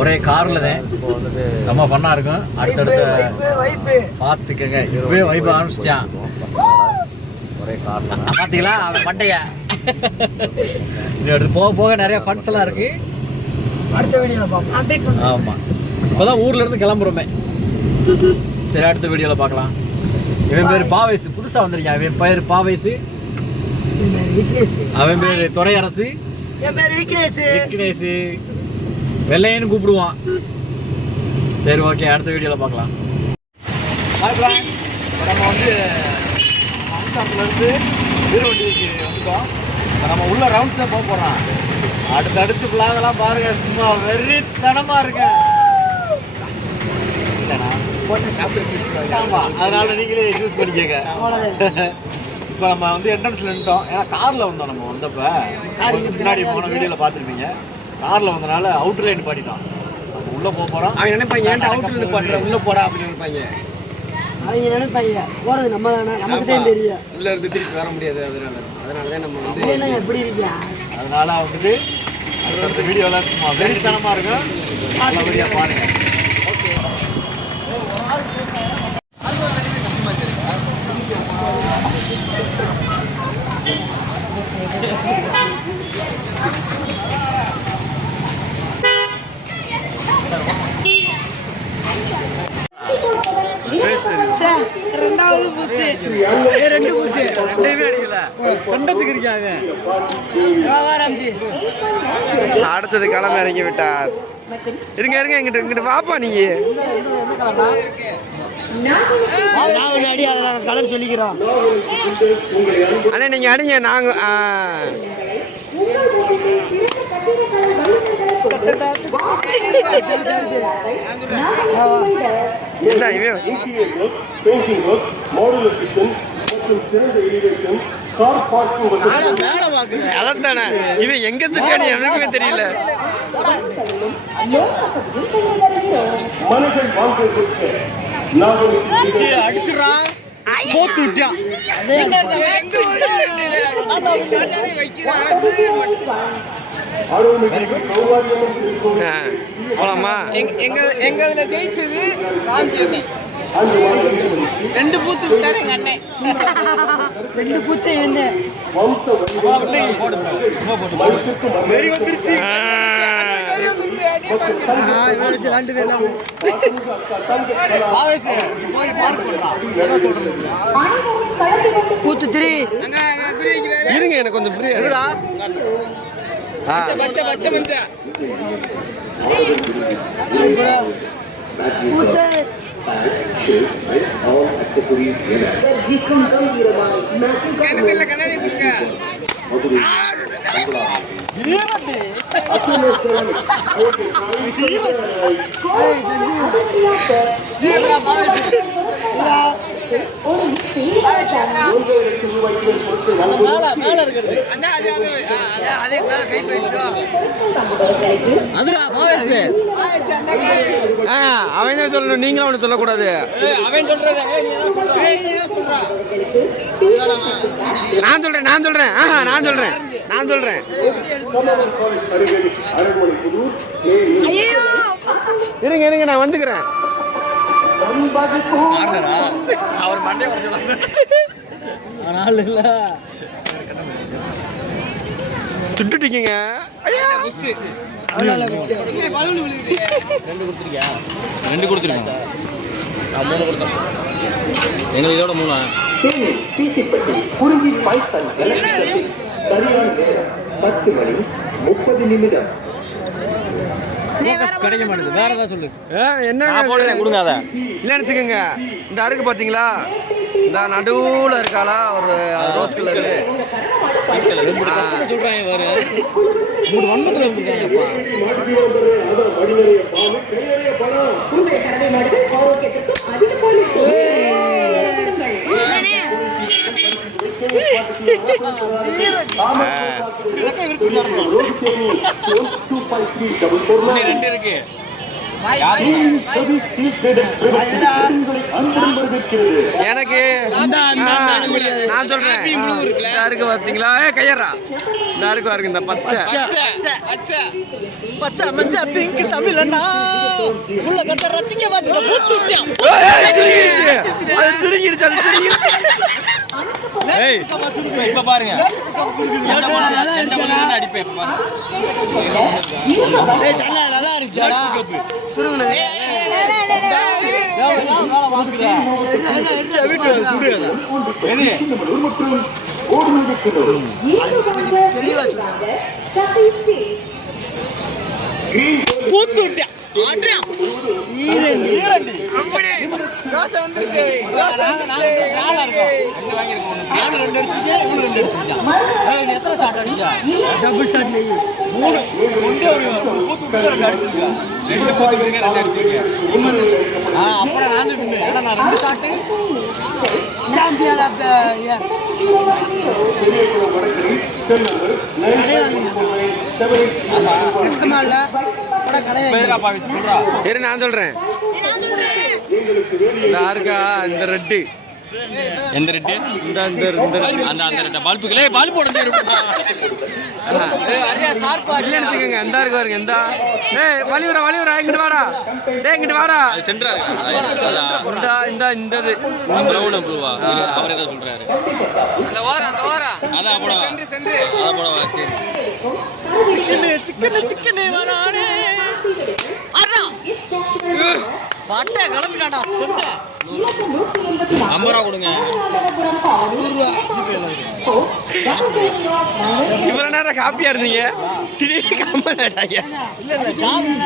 ஒரே காரில் தான் செம்ம ஃபன்னாக இருக்கும். அடுத்தடுத்து பார்த்துக்கங்க. இப்பவே வைப் ஆரம்பிச்சிட்டான். ஒரே காரில் பார்த்தீங்களா அவன் பண்டைய. அடுத்து போக போக நிறைய ஃபன்ஸ் எல்லாம் இருக்கு. அடுத்த வீடியோவில் பார்ப்போம். ஆமாம், இப்போதான் ஊர்ல இருந்து கிளம்புறோமே. சரி, அடுத்த வீடியோவில் பார்க்கலாம். இவன் பேர் பாவேசு, புதுசாக வந்திருக்கான். இவன் பேர் பாவேசு, அவன் பேர் துறையரசு, விக்னேஷ், வெள்ளையன்னு கூப்பிடுவான். சரி, ஓகே, அடுத்த வீடியோவில் பார்க்கலாம். நம்ம வந்து அம்சாத்துலேருந்து வீரவண்டிக்கு வந்துட்டோம். நம்ம உள்ள ரவுண்ட்ஸ் தான் போக போகிறோம். அடுத்தடுத்து பிளாகெல்லாம் பாருங்க, சும்மா வெறித்தனமாக இருக்கு. ஆமாம், அதனால நீங்களே யூஸ் பண்ணிக்கங்க. இப்போ நம்ம வந்து என்ட்ரன்ஸில் நின்ட்டோம். ஏன்னா காரில் வந்தோம். நம்ம வந்தப்போ முன்னாடி போன வீடியோவில் பார்த்துருப்பீங்க. காரில் வந்தனால அவுட்டர் லைன் பாட்டிட்டோம். நம்ம உள்ளே போக போகிறோம். அவங்க நினைப்பாங்க, ஏன்டா அவுட்டர் லைன் பாட்டுற உள்ளே போடா அப்படின்னு நினைப்பாங்க. அவங்க நினைப்பாங்க போகிறது நம்ம தானே, நமக்கு தான் தெரியும். உள்ளே இருந்து திருப்பி வர முடியாது. அதனால தான் நம்ம வந்து எப்படி இருக்கா. அதனால வந்துட்டு அடுத்த வீடியோவில் சும்மா வெறித்தனமாக இருக்கும். நல்லபடியாக பாருங்கள். ஓகே, ரெண்டாவது பூத்து, ரெண்டு பூத்து, ரெண்டையுமே அடிக்கல. கண்டத்துக்கு இருக்காங்க. அடுத்தது கிளம்ப இறங்கி விட்டார். இருங்க இருங்க, இங்கிட்டு வாப்பா. நீங்க அடி, அதில் கலர் சொல்லிக்கிறோம். அண்ணே நீங்க அடிங்க. நாங்க அதானே இவன் எங்க சுட்டானு எனக்குமே தெரியல. அடிச்சுறான், போத்து விட்டான். போலாமா? எங்க இதுல ஜெயிச்சது ராம்ஜி. ரெண்டு பூத்து விட்டாரு எங்க அண்ணன். ரெண்டு பூத்து என்ன வெறி வந்துருச்சு. பூத்து திரி இருங்க, எனக்கு கொஞ்சம் ஃப்ரீயா பச்சை பச்சை மஞ்சா பூத்து கண்ணத்துல கண்ணாடி கொடுங்க. அவன் சொல்லணும், நீங்களும் அவனு சொல்லக்கூடாது. அவன் சொல்றது நான் சொல்றேன். இருங்க நான் வந்துக்கிறேன். அவர் மண்டே இல்ல சுட்டுட்டீங்க. ரெண்டு கொடுத்துருக்கேன். எங்களுக்கு இதோட 3 கிடைக்க மாட்டேது. வேற ஏதாவது சொல்லு. என்ன கொடுங்க. அதை இல்லைன்னு வச்சுக்கோங்க. இந்த அருக்கு பார்த்தீங்களா, இந்த நடுவில் இருக்காளா ஒரு ரோஸ் கலரு. கஷ்டத்தை சொல்றாங்க பாரு. 3 வண்ணத்துல இருந்துருக்காங்கப்பா. ரெண்டு இருக்கு. எனக்கு நான் சொல்றேன் இந்த அருக்கு பார்த்தீங்களா கையறா இந்த அருக்கு பாருங்க இந்த பச்சை பச்சை மஞ்ச பிங்க் தமிழ் அண்ணா உள்ள கத்த ரசிக்க வந்து பூத்து அது திருங்கிருச்சு அது திருங்கிருச்சு இப்ப பாருங்க அடிப்பேன் நல்லா இருக்குடா சுருங்க பூத்து விட்டேன் டபுள் ஷாட் அப்புறம் நான் ஏன்னா நான் 2 shot champion of the year சரி நான் சொல்றேன் இந்த இருக்கா இந்த ரெட்டு எந்த ரெட்டு இந்த இந்த இந்த அந்த அந்த ரெட்ட பல்புகளே பல்ப் உடஞ்சு இல்லைன்னு வச்சுக்கோங்க இந்த இருக்கு பாருங்க இந்த வலிவுரா இங்கிட்டு வாடா இங்கிட்டு வாடா சென்டரா இருக்கா இந்த இந்த இது ப்ரௌன் ப்ளூவா அவர் என்ன சொல்றாரு அந்த வாரம் அதான் போடவா அதான் போடவா சரி சிக்கன் வரானே அண்ணா பட்டை கிளம்பிட்டாடா சொன்ன 50 ரூபா கொடுங்க இவ்வளவு நேரம் காப்பியா இருந்தீங்க திடீர்னு கம்மன் ஆயிட்டாங்க இல்ல ஜாமீன்